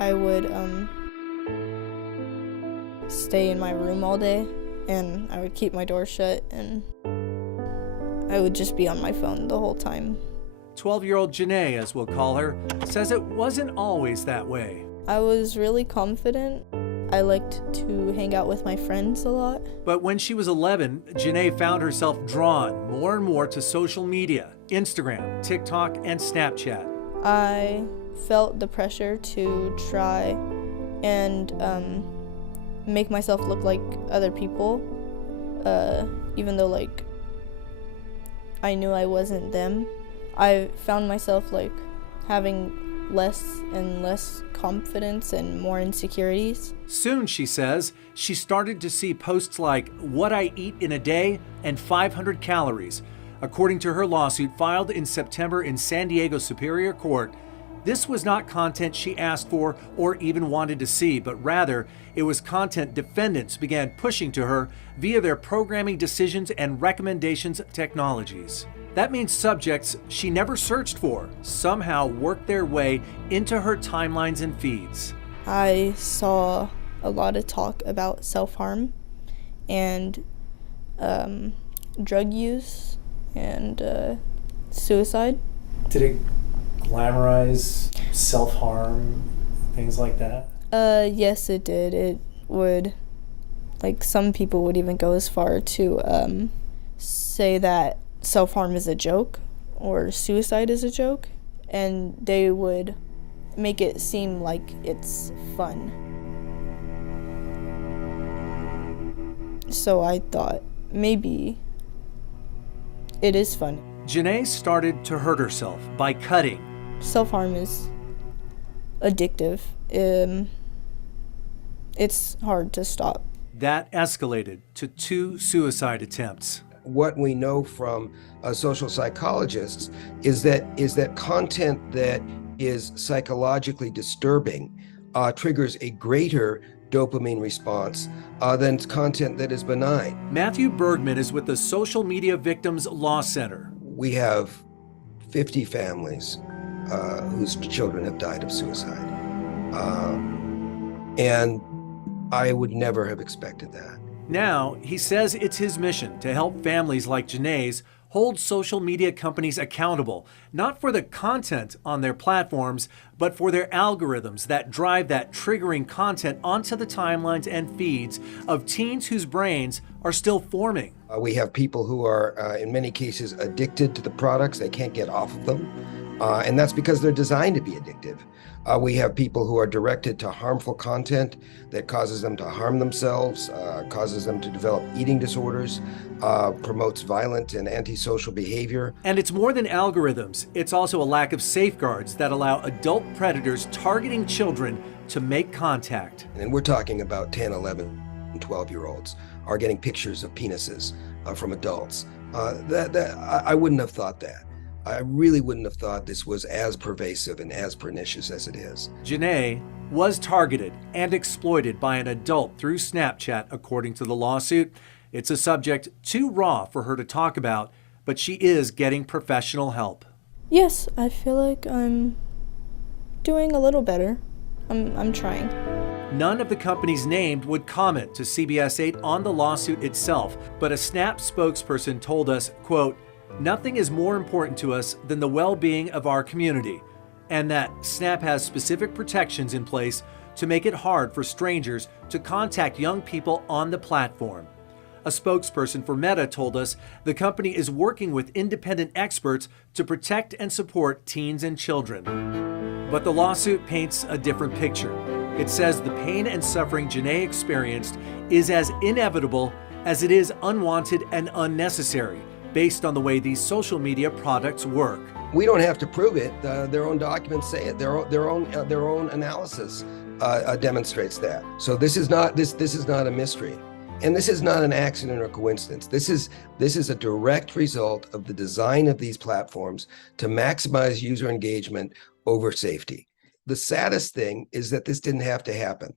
I would stay in my room all day, and I would keep my door shut, and I would just be on my phone the whole time. 12-year-old Janae, as we'll call her, says it wasn't always that way. I was really confident. I liked to hang out with my friends a lot. But when she was 11, Janae found herself drawn more and more to social media, Instagram, TikTok, and Snapchat. I felt the pressure to try and make myself look like other people, even though like I knew I wasn't them. I found myself like having less and less confidence and more insecurities. Soon, she says, she started to see posts like what I eat in a day and 500 calories. According to her lawsuit filed in September in San Diego Superior Court, this was not content she asked for or even wanted to see, but rather it was content defendants began pushing to her via their programming decisions and recommendations technologies. That means subjects she never searched for somehow worked their way into her timelines and feeds. I saw a lot of talk about self-harm and drug use and suicide. Did it glamorize self-harm, things like that? Yes, it did. It would, like, some people would even go as far to say that self-harm is a joke or suicide is a joke, and they would make it seem like it's fun. So I thought maybe it is fun. Janae started to hurt herself by cutting. Self-harm is addictive. It's hard to stop. That escalated to 2 suicide attempts. What we know from social psychologists is that content that is psychologically disturbing triggers a greater dopamine response than content that is benign. Matthew Bergman is with the Social Media Victims Law Center. We have 50 families whose children have died of suicide. And I would never have expected that. Now, he says it's his mission to help families like Janae's hold social media companies accountable, not for the content on their platforms, but for their algorithms that drive that triggering content onto the timelines and feeds of teens whose brains are still forming. We have people who are, in many cases, addicted to the products. They can't get off of them. And that's because they're designed to be addictive. We have people who are directed to harmful content that causes them to harm themselves, causes them to develop eating disorders, promotes violent and antisocial behavior. And it's more than algorithms. It's also a lack of safeguards that allow adult predators targeting children to make contact. And we're talking about 10, 11, and 12-year-olds are getting pictures of penises from adults. I wouldn't have thought that. I really wouldn't have thought this was as pervasive and as pernicious as it is. Janae was targeted and exploited by an adult through Snapchat, according to the lawsuit. It's a subject too raw for her to talk about, but she is getting professional help. Yes, I feel like I'm doing a little better. I'm trying. None of the companies named would comment to CBS 8 on the lawsuit itself, but a Snap spokesperson told us, quote, "Nothing is more important to us than the well-being of our community, and that Snap has specific protections in place to make it hard for strangers to contact young people on the platform." A spokesperson for Meta told us the company is working with independent experts to protect and support teens and children. But the lawsuit paints a different picture. It says the pain and suffering Janae experienced is as inevitable as it is unwanted and unnecessary, based on the way these social media products work. We don't have to prove it. Their own documents say it. Their own analysis demonstrates that. So this is not a mystery, and this is not an accident or coincidence. This is a direct result of the design of these platforms to maximize user engagement over safety. The saddest thing is that this didn't have to happen.